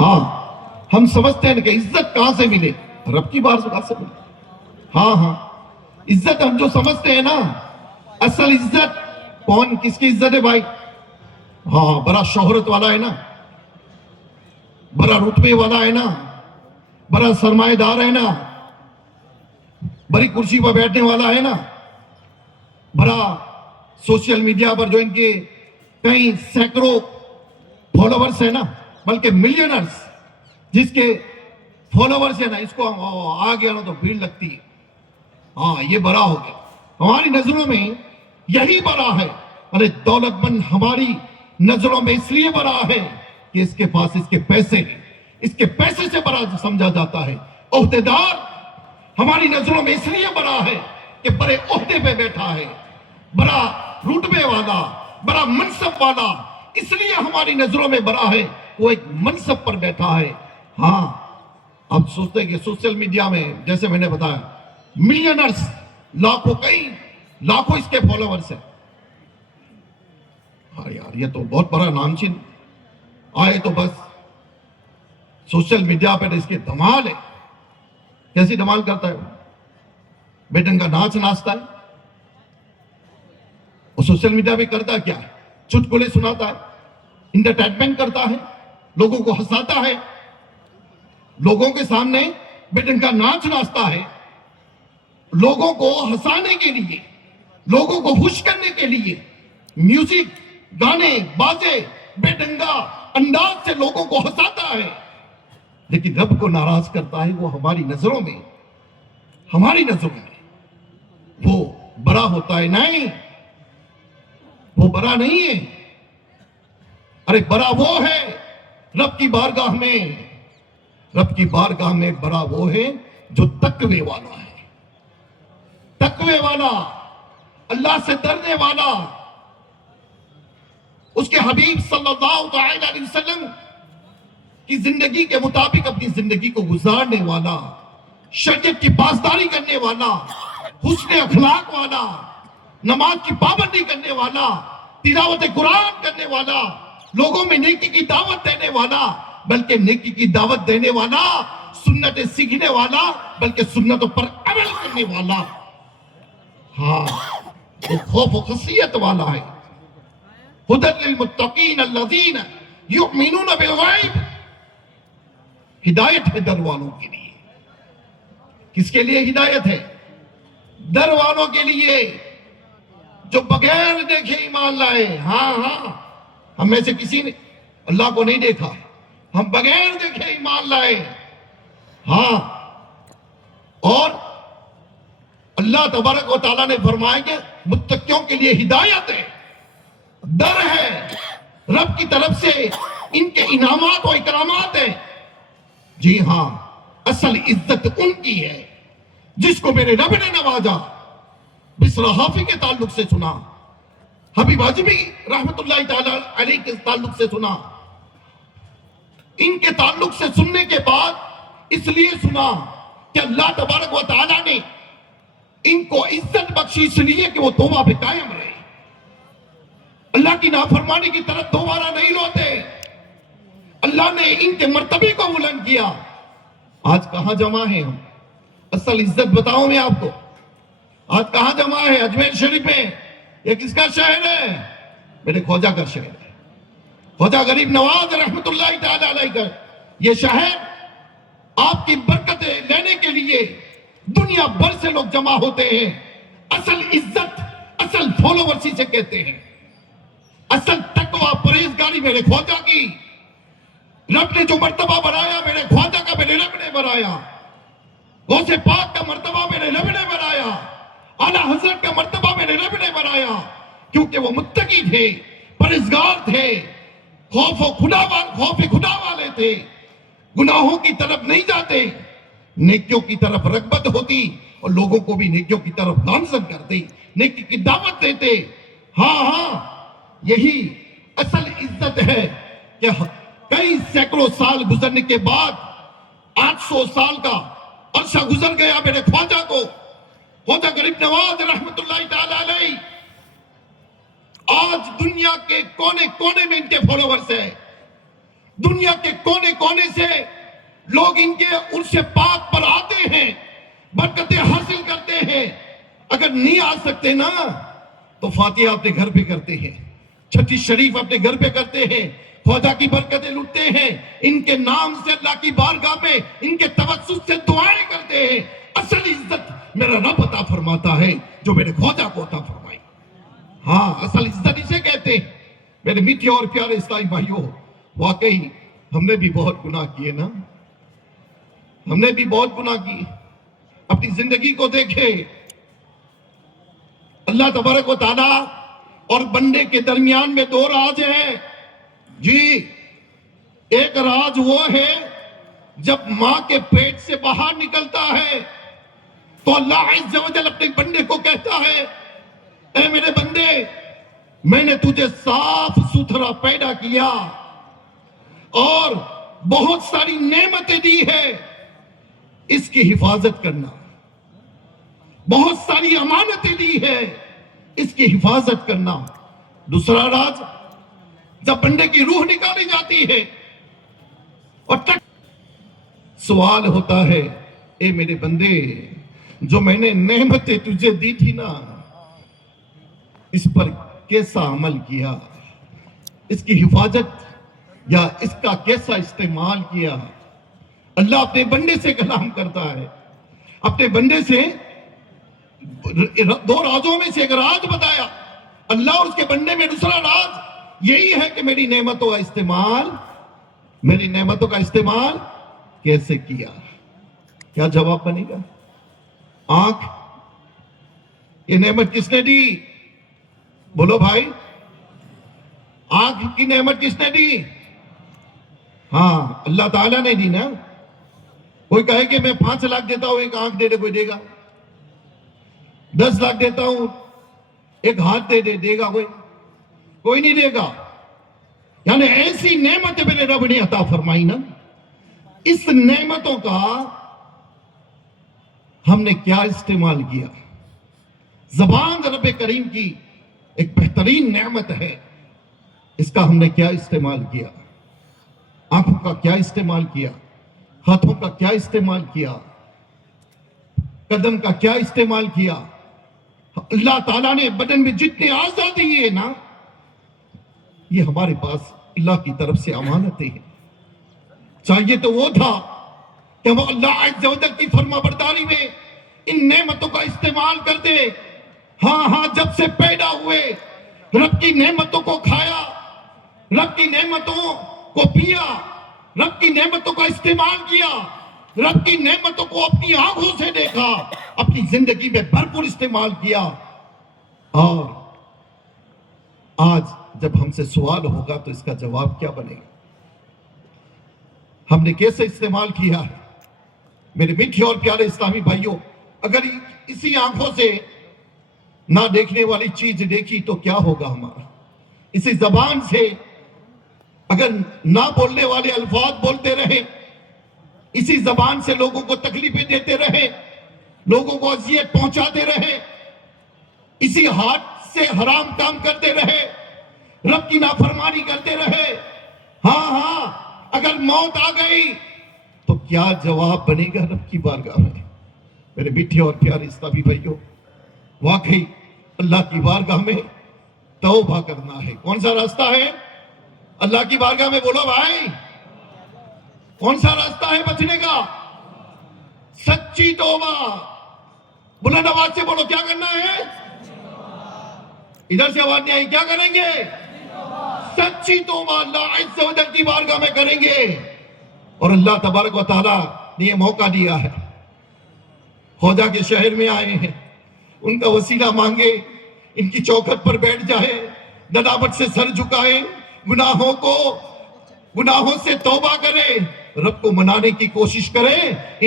ہاں ہم سمجھتے ہیں کہ عزت کہاں سے ملے؟ رب کی بارگاہ سے ملے. ہاں ہاں عزت ہم جو سمجھتے ہیں نا، اصل عزت کون کس کی عزت ہے بھائی؟ ہاں بڑا شہرت والا ہے نا، بڑا رتبے والا ہے نا، بڑا سرمایہ دار ہے نا، بڑی کرسی پر بیٹھنے والا ہے نا، بڑا سوشل میڈیا پر جو ان کے کئی سینکڑوں فالوورز ہیں نا، بلکہ ملینرز جس کے فالوورز ہیں نا، اس کو آ گیا نا تو بھیڑ لگتی ہے. ہاں یہ بڑا ہو گیا. ہماری نظروں میں یہی بڑا ہے. ارے دولت مند ہماری نظروں میں اس لیے بڑا ہے کہ اس کے پاس اس کے پیسے ہیں، اس کے پیسے سے بڑا سمجھا جاتا ہے. عہدیدار ہماری نظروں میں اس لیے بڑا ہے کہ بڑے عہدے پہ بیٹھا ہے، بڑا رتبے والا، بڑا منصب والا، اس لیے ہماری نظروں میں بڑا ہے. وہ ایک منصب پر بیٹھا ہے. ہاں اب سوچتے ہیں کہ سوشل میڈیا میں جیسے میں نے بتایا ملینرز، لاکھوں کئی لاکھوں اس کے فالوورز ہیں. ہاں یار یہ تو بہت بڑا نامچین آئے تو بس سوشل میڈیا پر اس کے دھمال ہے. کیسی دھمال کرتا ہے وہ؟ بیٹن کا ناچ ناچتا ہے. اور سوشل میڈیا پہ کرتا کیا ہے؟ چٹکلے سناتا ہے، انٹرٹینمنٹ کرتا ہے، لوگوں کو ہنساتا ہے، لوگوں کے سامنے بیٹن کا ناچ ناچتا ہے. لوگوں کو ہنسانے کے لیے، لوگوں کو خوش کرنے کے لیے میوزک، گانے، بازے، بے ڈنگا انداز سے لوگوں کو ہنساتا ہے. لیکن رب کو ناراض کرتا ہے. وہ ہماری نظروں میں وہ بڑا ہوتا ہے. نہیں، وہ بڑا نہیں ہے. ارے بڑا وہ ہے رب کی بارگاہ میں بڑا وہ ہے جو تقوی والا ہے. تقوی والا، اللہ سے ڈرنے والا، اس کے حبیب صلی اللہ علیہ وسلم کی زندگی کے مطابق اپنی زندگی کو گزارنے والا، شریعت کی پاسداری کرنے والا، حسن اخلاق والا، نماز کی پابندی کرنے والا، تلاوت قرآن کرنے والا، لوگوں میں نیکی کی دعوت دینے والا، بلکہ نیکی کی دعوت دینے والا، سنتیں سیکھنے والا، بلکہ سنتوں پر عمل کرنے والا. ہاں وہ خوف و خشیت والا ہے. ہدی للمتقین الذین یؤمنون بالغیب. ہدایت ہے در والوں کے لیے. کس کے لیے ہدایت ہے؟ در والوں کے لیے جو بغیر دیکھے ایمان لائے. ہاں ہاں ہم میں سے کسی نے اللہ کو نہیں دیکھا، ہم بغیر دیکھے ایمان لائے. ہاں اور اللہ تبارک و تعالیٰ نے فرمایا کہ متقیوں کے لیے ہدایت ہے، در ہے، رب کی طرف سے ان کے انعامات و اکرامات ہیں. جی ہاں اصل عزت ان کی ہے جس کو میرے رب نے نوازا. بسر حافی کے تعلق سے سنا، حبیب اعظمی رحمت اللہ تعالی علیہ کے تعلق سے سنا. ان کے تعلق سے سننے کے بعد اس لیے سنا کہ اللہ تبارک و تعالی نے ان کو عزت بخشی اس لیے کہ وہ توبہ پہ قائم رہے، اللہ کی نافرمانی کی طرف دوبارہ نہیں لوٹے. اللہ نے ان کے مرتبے کو بلند کیا. آج کہاں جمع ہیں ہم؟ اصل عزت بتاؤں میں آپ کو. آج کہاں جمع ہے؟ اجمیر شریف میں. یہ کس کا شہر ہے؟ میرے خواجہ کا شہر ہے، خواجہ غریب نواز رحمت اللہ تعالی علیہ کا. یہ شہر آپ کی برکتیں لینے کے لیے دنیا بھر سے لوگ جمع ہوتے ہیں. اصل عزت، اصل فالوورسی سے کہتے ہیں. اصل تقوی پرہیزگاری میرے خواجہ کی. رب نے جو مرتبہ بنایا میرے خواجہ کا میرے رب نے بنایا. غوث پاک کا مرتبہ میرے رب نے بنایا. اعلیٰ حضرت کا مرتبہ میرے رب نے بنایا. کیونکہ وہ متقی تھے، پرہیزگار تھے، خوف خدا والے تھے. گناہوں کی طرف نہیں جاتے، نیکیوں کی طرف رغبت ہوتی اور لوگوں کو بھی نیکیوں کی طرف نامزد کرتے، نیکی کی دعوت دیتے. ہاں ہاں یہی اصل عزت ہے کہ کئی سینکڑوں سال گزرنے کے بعد 800 سال کا عرصہ گزر گیا میرے خواجہ کو، خواجہ غریب نواز رحمت اللہ تعالی علیہ. آج دنیا کے کونے کونے میں ان کے فالوورز ہیں. دنیا کے کونے کونے سے لوگ ان کے عرش پاک پر آتے ہیں، برکتیں حاصل کرتے ہیں۔ اگر نہیں آ سکتے نا تو فاتحہ اپنے گھر پہ کرتے ہیں، چھٹی شریف اپنے گھر پہ کرتے ہیں، خواجہ کی برکتیں لٹتے ہیں، ان کے نام سے اللہ کی بارگاہ میں ان کے توسط سے دعائیں کرتے ہیں۔ اصل عزت میرا رب عطا فرماتا ہے جو میرے خواجہ کو عطا فرمائی۔ ہاں، اصل عزت اسے کہتے ہیں۔ میرے میٹھے اور پیارے اسلامی بھائیوں، واقعی ہم نے بھی بہت گناہ کیے نا، ہم نے بھی بہت گناہ کی۔ اپنی زندگی کو دیکھے، اللہ تبارک و تعالیٰ اور بندے کے درمیان میں دو راز ہیں جی۔ ایک راز وہ ہے جب ماں کے پیٹ سے باہر نکلتا ہے تو اللہ عز و جل اپنے بندے کو کہتا ہے، اے میرے بندے، میں نے تجھے صاف ستھرا پیدا کیا اور بہت ساری نعمتیں دی ہے، اس کی حفاظت کرنا۔ بہت ساری امانتیں دی ہے، اس کی حفاظت کرنا۔ دوسرا راز، جب بندے کی روح نکالی جاتی ہے اور سوال ہوتا ہے، اے میرے بندے، جو میں نے نعمتیں تجھے دی تھی نا، اس پر کیسا عمل کیا، اس کی حفاظت یا اس کا کیسا استعمال کیا؟ اللہ اپنے بندے سے کلام کرتا ہے، اپنے بندے سے دو رازوں میں سے ایک راز بتایا۔ اللہ اور اس کے بندے میں دوسرا راز یہی ہے کہ میری نعمتوں کا استعمال کیسے کیا؟ کیا جواب بنے گا؟ آنکھ، یہ نعمت کس نے دی؟ بولو بھائی، آنکھ کی نعمت کس نے دی؟ ہاں، اللہ تعالیٰ نے دی نا۔ کوئی کہے کہ میں 5 لاکھ دیتا ہوں ایک آنکھ دے دے، کوئی دے گا؟ 10 لاکھ دیتا ہوں ایک ہاتھ دے گا کوئی نہیں دے گا۔ یعنی ایسی نعمتیں میرے رب نے عطا فرمائی نا، اس نعمتوں کا ہم نے کیا استعمال کیا؟ زبان رب کریم کی ایک بہترین نعمت ہے، اس کا ہم نے کیا استعمال کیا؟ آنکھوں کا کیا استعمال کیا؟ ہاتھوں کا کیا استعمال کیا؟ قدم کا کیا استعمال کیا؟ اللہ تعالیٰ نے بدن میں جتنے اعضاء دیے نا، یہ ہمارے پاس اللہ کی طرف سے امانتیں ہیں۔ چاہیے تو وہ تھا کہ وہ اللہ عز و جل کی فرما برداری میں ان نعمتوں کا استعمال کرتے۔ ہاں، جب سے پیدا ہوئے رب کی نعمتوں کو کھایا، رب کی نعمتوں کو پیا، رب کی نعمتوں کا استعمال کیا، رب کی نعمتوں کو اپنی آنکھوں سے دیکھا، اپنی زندگی میں بھرپور استعمال کیا۔ اور آج جب ہم سے سوال ہوگا تو اس کا جواب کیا بنے گا؟ ہم نے کیسے استعمال کیا ہے؟ میرے میٹھے اور پیارے اسلامی بھائیوں، اگر اسی آنکھوں سے نہ دیکھنے والی چیز دیکھی تو کیا ہوگا ہمارا؟ اسی زبان سے اگر نہ بولنے والے الفاظ بولتے رہے، اسی زبان سے لوگوں کو تکلیفیں دیتے رہے، لوگوں کو اذیت پہنچاتے رہے، اسی ہاتھ سے حرام کام کرتے رہے، رب کی نافرمانی کرتے رہے، ہاں اگر موت آ گئی تو کیا جواب بنے گا رب کی بارگاہ میں؟ میرے میٹھے اور پیارے اسلامی بھائیوں، واقعی اللہ کی بارگاہ میں توبہ کرنا ہے۔ کون سا راستہ ہے اللہ کی بارگاہ میں؟ بولو بھائی، کون سا راستہ ہے بچنے کا؟ سچی توبہ۔ بلند آواز سے بولو، کیا کرنا ہے؟ ادھر سے آواز نہیں آئی، کیا کریں گے؟ سچی توبہ اللہ عز و جل کی بارگاہ میں کریں گے۔ اور اللہ تبارک و تعالیٰ نے یہ موقع دیا ہے، خواجہ کے شہر میں آئے ہیں، ان کا وسیلہ مانگے، ان کی چوکھٹ پر بیٹھ جائے، ندامت سے سر جھکائے، گناہوں سے توبہ کرے، رب کو منانے کی کوشش کرے،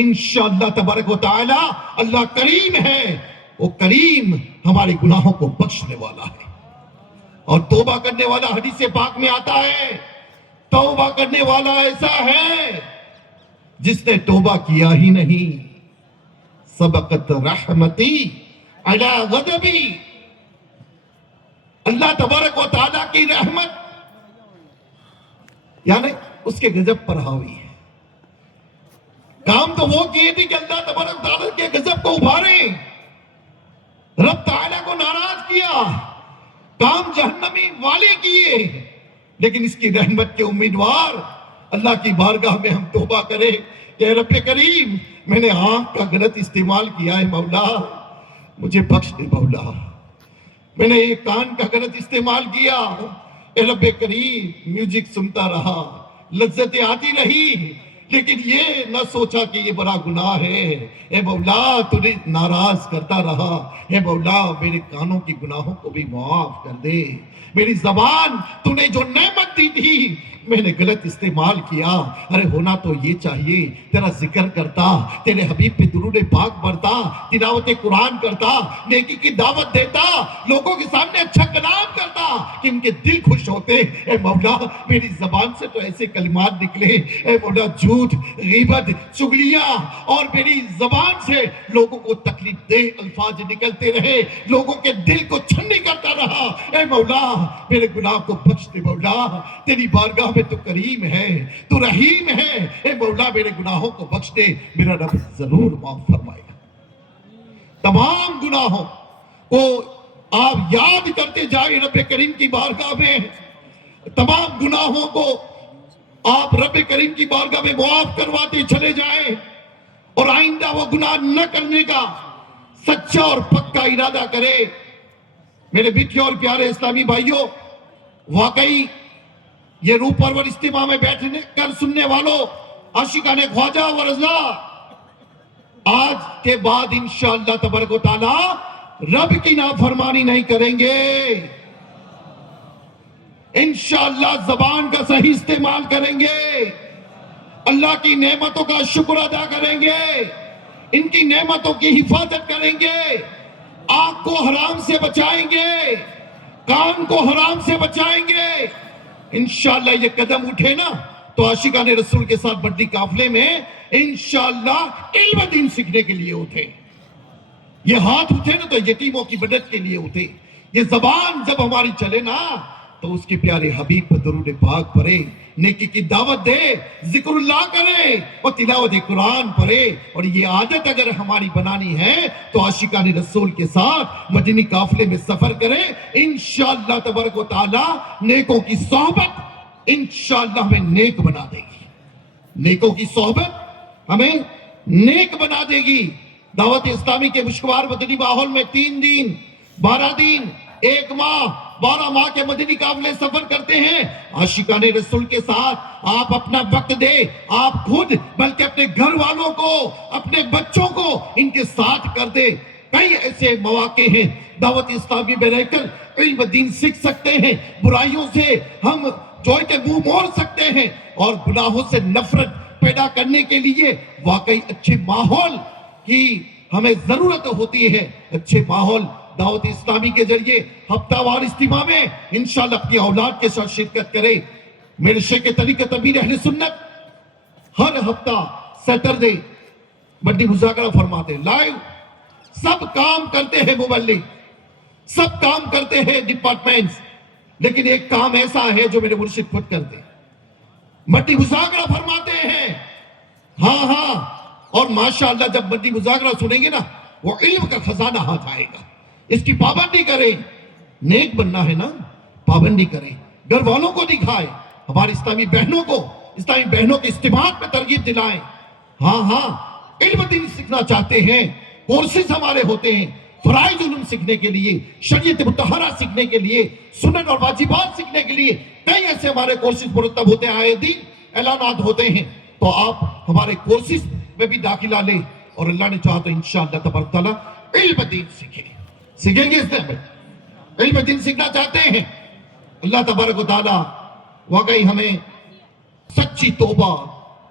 انشاءاللہ تبارک و تعالی اللہ کریم ہے، وہ کریم ہمارے گناہوں کو بخشنے والا ہے۔ اور توبہ کرنے والا حدیث پاک میں آتا ہے، توبہ کرنے والا ایسا ہے جس نے توبہ کیا ہی نہیں، سبقت رحمتی علی غضبی، اللہ تبارک و تعالیٰ کی رحمت، یعنی اس کے غضب پر حاوی ہے۔ کام تو وہ کیے تھے کہ اللہ تبارک و تعالیٰ کے غضب کو ابھاریں، رب تعالیٰ کو ناراض کیا، کام جہنمی والے کیے، لیکن اس کی رحمت کے امیدوار اللہ کی بارگاہ میں ہم توبہ کریں کہ اے رب کریم، میں نے آنکھ کا غلط استعمال کیا ہے مولا، مجھے بخش دے مولا۔ میں نے یہ کان کا غلط استعمال کیا، اے رب کریم، میوزک سنتا رہا، لذتیں آتی رہی، لیکن یہ نہ سوچا کہ یہ بڑا گناہ ہے۔ اے مولا تو نے ناراض کرتا رہا، اے مولا میرے کانوں کی گناہوں کو بھی معاف کر دے۔ میری زبان تو نے جو نعمت دی تھی میں نے غلط استعمال کیا، ارے ہونا تو یہ چاہیے تیرا ذکر کرتا، تیرے حبیب پہ درود پاک پڑھتا، تلاوت قرآن کرتا، نیکی کی دعوت دیتا، لوگوں کے سامنے اچھا کلام کرتا کہ ان کے دل خوش ہوتے۔ اے مولا میری زبان سے تو ایسے کلمات نکلے، اے مولا جھوٹ، غیبت، چغلیاں، اور میری زبان سے لوگوں کو تکلیف دہ الفاظ نکلتے رہے، لوگوں کے دل کو چھنی کرتا رہا۔ اے مولا میرے گناہ کو بخش دے مولا، تیری بارگاہ میں تو کریم ہے، تو رحیم ہے، اے مولا میرے گناہوں کو بخش دے، میرا رب ضرور معاف فرمائے گا۔ تمام گناہوں کو آپ یاد کرتے جائیں رب کریم کی بارگاہ میں، تمام گناہوں کو آپ رب کریم کی بارگاہ میں معاف کرواتے چلے جائیں، اور آئندہ وہ گناہ نہ کرنے کا سچا اور پکا ارادہ کرے۔ میرے بیٹے اور پیارے اسلامی بھائیوں، واقعی یہ روح پرور اجتماع میں بیٹھنے کر سننے والوں، عاشقان خواجہ و رضا، آج کے بعد انشاءاللہ تبارک و تعالی رب کی نافرمانی نہیں کریں گے، انشاءاللہ زبان کا صحیح استعمال کریں گے، اللہ کی نعمتوں کا شکر ادا کریں گے، ان کی نعمتوں کی حفاظت کریں گے، آنکھ کو حرام سے بچائیں گے، کان کو حرام سے بچائیں گے۔ انشاءاللہ یہ قدم اٹھے نا تو عاشقان رسول کے ساتھ بڑی قافلے میں انشاءاللہ علم دین سیکھنے کے لیے اٹھے، یہ ہاتھ اٹھے نا تو یتیموں کی مدد کے لیے اٹھے، یہ زبان جب ہماری چلے نا تو اس کے پیارے حبیب پر درود پاک پڑھے، نیکی کی دعوت دے، ذکر اللہ کرے اور تلاوت قرآن پڑھے، اور یہ عادت اگر ہماری بنانی ہے تو عاشقان رسول کے ساتھ مدنی قافلے میں سفر کرے، انشاءاللہ تبارک و تعالی نیکوں کی صحبت انشاءاللہ ہمیں نیک بنا دے گی، نیکوں کی صحبت ہمیں نیک بنا دے گی۔ دعوت اسلامی کے مشکوار مدنی ماحول میں 3 دن 12 دن 1 ماہ 12 ماہ کے مدنی قافلے سفر کرتے ہیں، عاشقان رسول کے ساتھ آپ اپنا وقت دے، آپ خود بلکہ اپنے گھر والوں کو، اپنے بچوں کو ان کے ساتھ کر دے۔ کئی ایسے مواقع ہیں دعوت اسلامی میں رہ کر علم دین سیکھ سکتے ہیں، برائیوں سے ہم جو ہے کہ منہ موڑ سکتے ہیں، اور گناہوں سے نفرت پیدا کرنے کے لیے واقعی اچھے ماحول کی ہمیں ضرورت ہوتی ہے۔ اچھے ماحول دعوت اسلامی کے ذریعے ہفتہ وار اجتماع میں انشاءاللہ اپنی اولاد کے ساتھ شرکت کرے۔ میرے شیخ طریقت امیر اہل سنت ہر ہفتہ سیٹرڈے بڑی مذاکرہ فرماتے ہیں، لائیو سب کام کرتے ہیں، مبلغ سب کام کرتے ہیں ڈپارٹمنٹس، لیکن ایک کام ایسا ہے جو میرے مرشد خود کرتے ہیں، مٹی مذاکرہ فرماتے ہیں۔ ہاں اور ماشاءاللہ جب مٹی مذاکرہ سنیں گے نا وہ علم کا خزانہ ہاتھ آئے گا، اس کی پابندی کریں، نیک بننا ہے نا، پابندی کریں، گھر والوں کو دکھائیں، ہماری اسلامی بہنوں کو، اسلامی بہنوں کے اجتماعات میں ترغیب دلائیں۔ ہاں علم دین سیکھنا چاہتے ہیں، کورسز ہمارے ہوتے ہیں فرائض علوم سیکھنے کے لیے، شریعت مطہرہ سیکھنے کے لیے، سنن اور واجبات سیکھنے کے لیے، کئی ایسے ہمارے کورسز مرتب ہوتے ہیں، آئے دن اعلانات ہوتے ہیں، تو آپ ہمارے کورسز میں بھی داخلہ لیں، اور اللہ نے چاہا تو انشاءاللہ تبارک تعالیٰ علم دین سیکھیں گے۔ اس میں علم دین سیکھنا چاہتے ہیں، اللہ تبارک و تعالیٰ واقعی ہمیں سچی توبہ،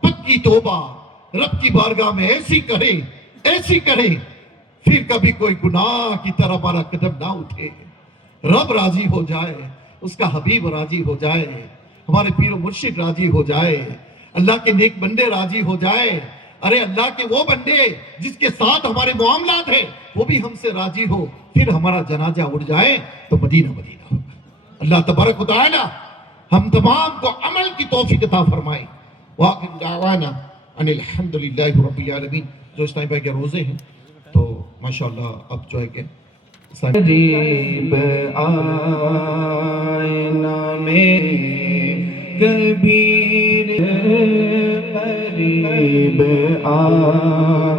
پکی توبہ رب کی بارگاہ میں ایسی کرے پھر کبھی کوئی گناہ کی طرف ہمارا قدم نہ اٹھے، رب راضی ہو جائے، اس کا حبیب راضی ہو جائے، ہمارے پیر و مرشد راضی ہو جائے، اللہ کے نیک بندے راضی ہو جائے، ارے اللہ کے وہ بندے جس کے ساتھ ہمارے معاملات ہیں وہ بھی ہم سے راضی ہو، پھر ہمارا جنازہ اٹھ جائے تو مدینہ ہوگا۔ اللہ تبارک و تعالی ہم تمام کو عمل کی توفیق عطا فرمائے. وآخر دعوانا ان الحمدللہ رب العالمین. جو اسلام بھائی کے روزے ہیں تو ماشاءاللہ اب جو ہے کہ قریب آئینہ میں کبیر قریب آئینہ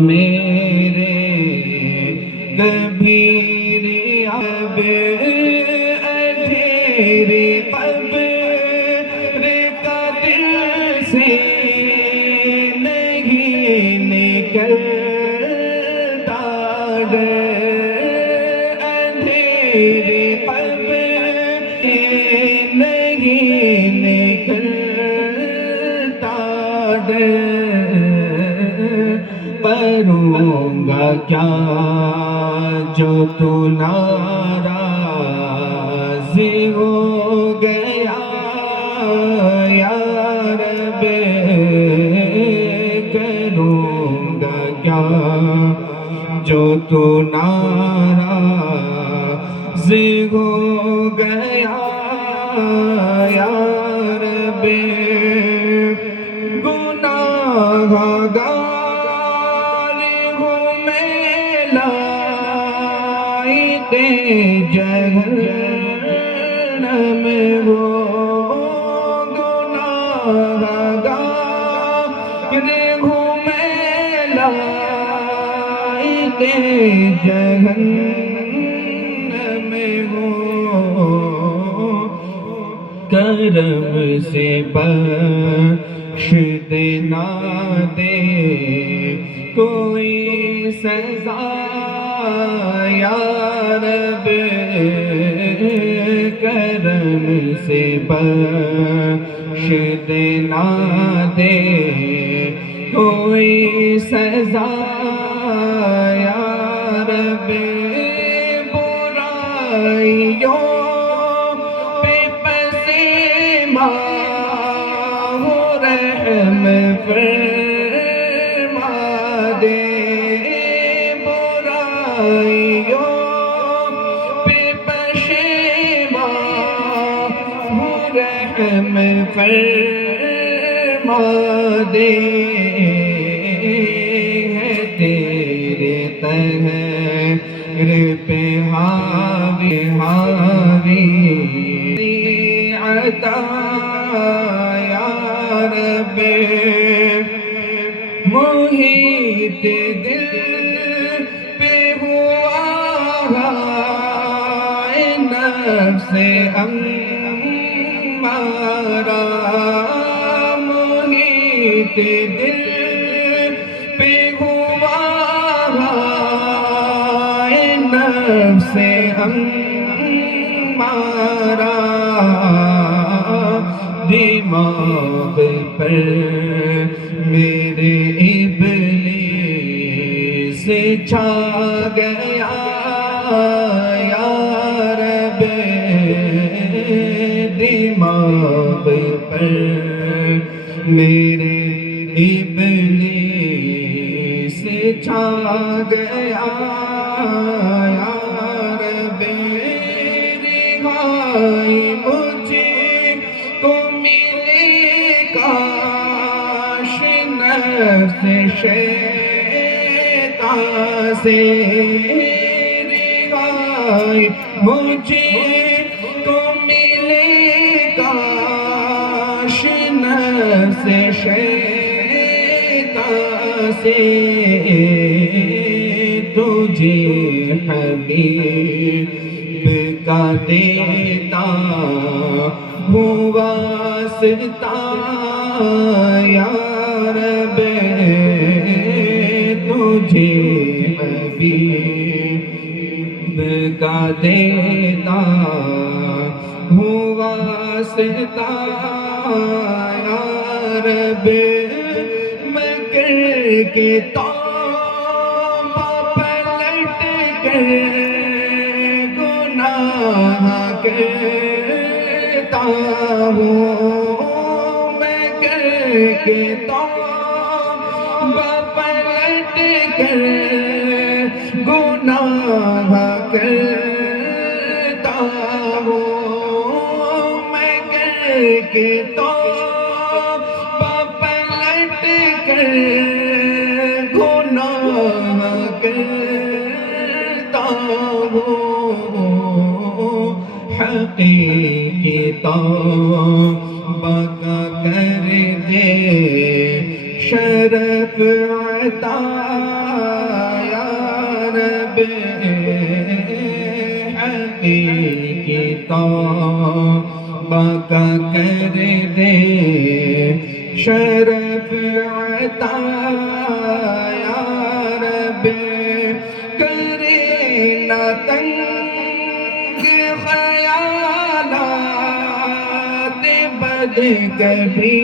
میرے کبیر اب اندھیری قبر کا دل سے نہیں نکلتا اندھیری قبر نہیں نکلتا کروں گا کیا جو تو ناراض ہو گیا یا رب کروں گا کیا جو تو ناراض ہو گیا یا رب گناہ گار ہوں میں لائق جہنم ہو گناہ گار ہوں میں لائق جہنم ہو کرم سے بخش دینا دے کوئی سزا یا رب کرم سے بخش دینا دے کوئی سزا یا رب برائیوں رحم فرما دے برائیوں پہ پشیمان رحم فرما دے تیرے طہر پہ حاوی حاوی عطا یا رب محیط دل پہ ہوا نفس امارا محیط دل پہ ہوا نفس امارا دماغ پر میرے ابلیس چھا گیا یا رب دماغ پر میرے ابلیس چھا گیا یا رب رہائی مجھے کو ملے کاش نفس شیطان سے رہائی مجھے کو ملے کاش نفس شیطان سے تجھے حبیب کا دیتا ہوں واسطہ یا رب تجھے حبیب کا دیتا ہوں واسطہ یا رب مکر کے توبہ پلٹ کر گناہ کرتا ہوں میں کر کے توبہ پلٹ کر گناہ کرتا ہوں کے تو پلٹ کر گناہ کرتا ہوں، حقیقی توبہ کر دے شرف عطا یا رب، حقیقی توبہ کر دے شرف عطا یا رب، کرے نہ تنگ خیالات بد کبھی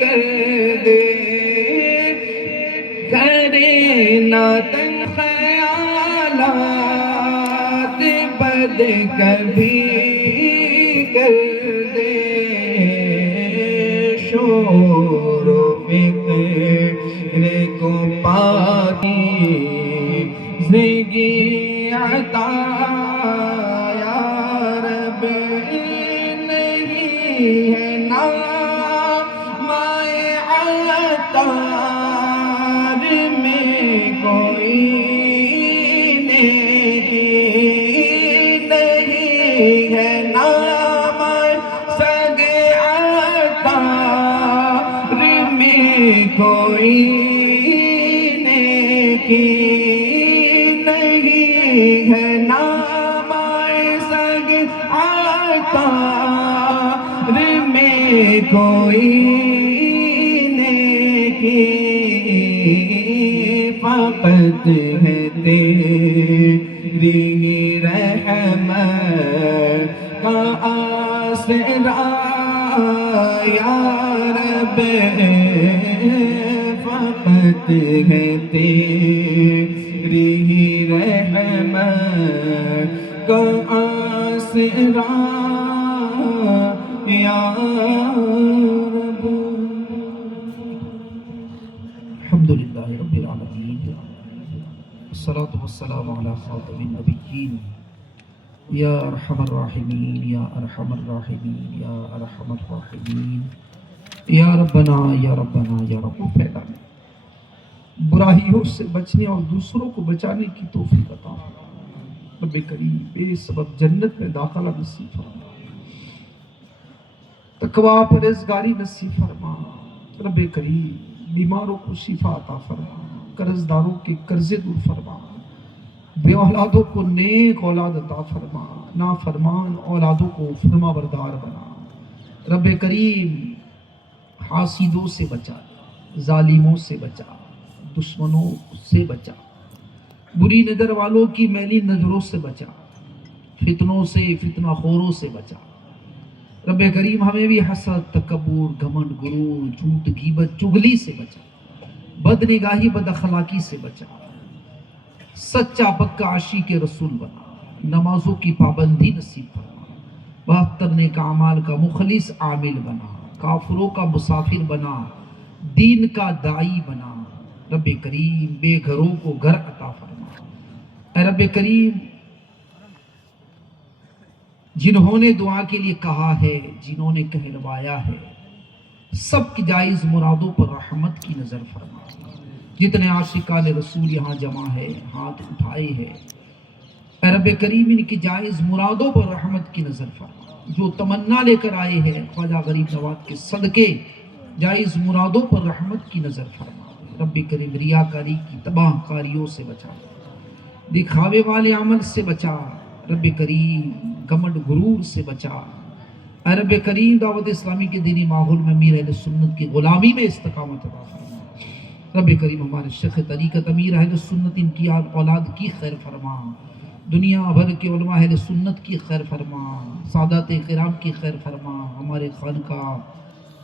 کر دے، کرے نہ تنگ خیالات بد کبھی کر دے، شور و فکر کو پاکی زندگی عطا یا رب، نہیں ہے نام عطار میں کوئی نیکی، نہیں ہے نام سگ عطار میں کوئی نیکی، نہیں ہے نام سگ عطار میں کوئی نیکی، فقط ہے تیری رحمت کا آسرا یا رب، فقط ہے تیری رحمت کا آسرا یا رب۔ الحمدللہ رب العالمین، الصلاة والسلام علی خاتم النبیین، یا ارحم الراحمین یا ارحم الراحمین یا ارحم الراحمین، یا ربنا یا ربنا یا رب، پیدا برائیوں سے بچنے اور دوسروں کو بچانے کی توفیق عطا فرما، رب کریم بے سبب جنت میں داخلہ نصیب فرما، تقویٰ پرہیزگاری نصیب فرما، رب کریم بیماروں کو شفا عطا فرما، قرض داروں کے قرضے دور فرما، بے اولادوں کو نیک اولاد عطا فرما، نافرمان اولادوں کو فرما بردار بنا، رب کریم حاسدوں سے بچا، ظالموں سے بچا، دشمنوں سے بچا، بری نظر والوں کی میلی نظروں سے بچا، فتنوں سے، فتنہ خوروں سے بچا، رب کریم ہمیں بھی حسد، تکبر، گھمنڈ، غرور، جھوٹ، غیبت، چغلی سے بچا، بد نگاہی، بد اخلاقی سے بچا، سچا پکا عاشق رسول بنا، نمازوں کی پابندی نصیب فرما، 72 نیک اعمال کا مخلص عامل بنا، کافروں کا مسافر بنا، دین کا داعی بنا، رب کریم بے گھروں کو گھر عطا فرما، اے رب کریم جنہوں نے دعا کے لیے کہا ہے، جنہوں نے کہلوایا ہے، سب کی جائز مرادوں پر رحمت کی نظر فرما، جتنے عاشقان رسول یہاں جمع ہے، ہاتھ اٹھائے ہیں، اے رب کریم ان کی جائز مرادوں پر رحمت کی نظر فرما، جو تمنا لے کر آئے ہیں خواجہ غریب نواز کے صدقے جائز مرادوں پر رحمت کی نظر فرما، رب کریم ریاکاری کی تباہ کاریوں سے بچا، دکھاوے والے عمل سے بچا، رب کریم گھمنڈ غرور سے بچا، اے رب کریم دعوت اسلامی کے دینی ماحول میں امیر اہل سنت کی غلامی میں استقامت عطا فرما، رب کریم ہمارے شیخ طریقت امیر اہل سنت ان کی اولاد کی خیر فرما، دنیا بھر کے علماء اہل سنت کی خیر فرما، سادات کرام کی خیر فرما، ہمارے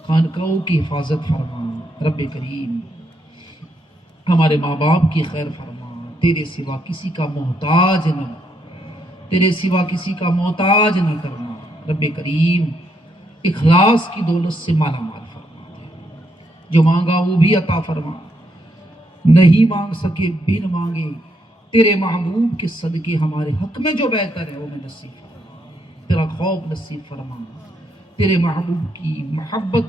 خانقاہوں کی حفاظت فرما، رب کریم ہمارے ماں باپ کی خیر فرما، تیرے سوا کسی کا محتاج نہ، تیرے سوا کسی کا محتاج نہ کرنا، رب کریم اخلاص کی دولت سے مالا مال فرما، جو مانگا وہ بھی عطا فرما، نہیں مانگ سکے بن مانگے تیرے محبوب کے صدقے ہمارے حق میں جو بہتر ہے وہ میں نصیب فرما، تیرا خوف نصیب فرما، تیرے محبوب کی محبت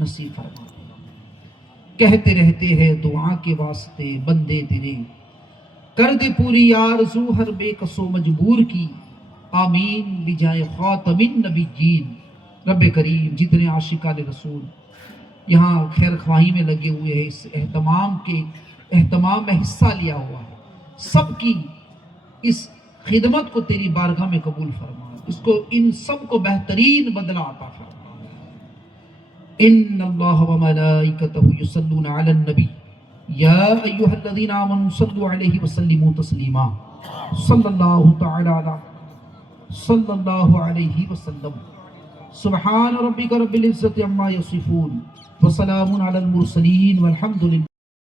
نصیب فرما دے۔ کہتے رہتے ہیں دعا کے واسطے بندے تیرے، کر دے پوری آرزو ہر بے کس و مجبور کی، آمین بجائے خاتم النبیین۔ رب کریم جتنے عاشقان رسول یہاں خیر خواہی میں لگے ہوئے ہیں، اس اہتمام میں حصہ لیا ہوا ہے، سب کی اس خدمت کو تیری بارگاہ میں قبول فرما، اس کو ان سب کو بہترین بدلہ عطا فرما۔ ان اللہ و ملائکتہ یصلون علی النبی یا ایہا الذین آمنوا صلوا علیہ وسلموا تسلیما۔ صلی اللہ علیہ وسلم۔ سبحان ربک رب العزت عما یصفون وسلام علی المرسلین والحمد للہ۔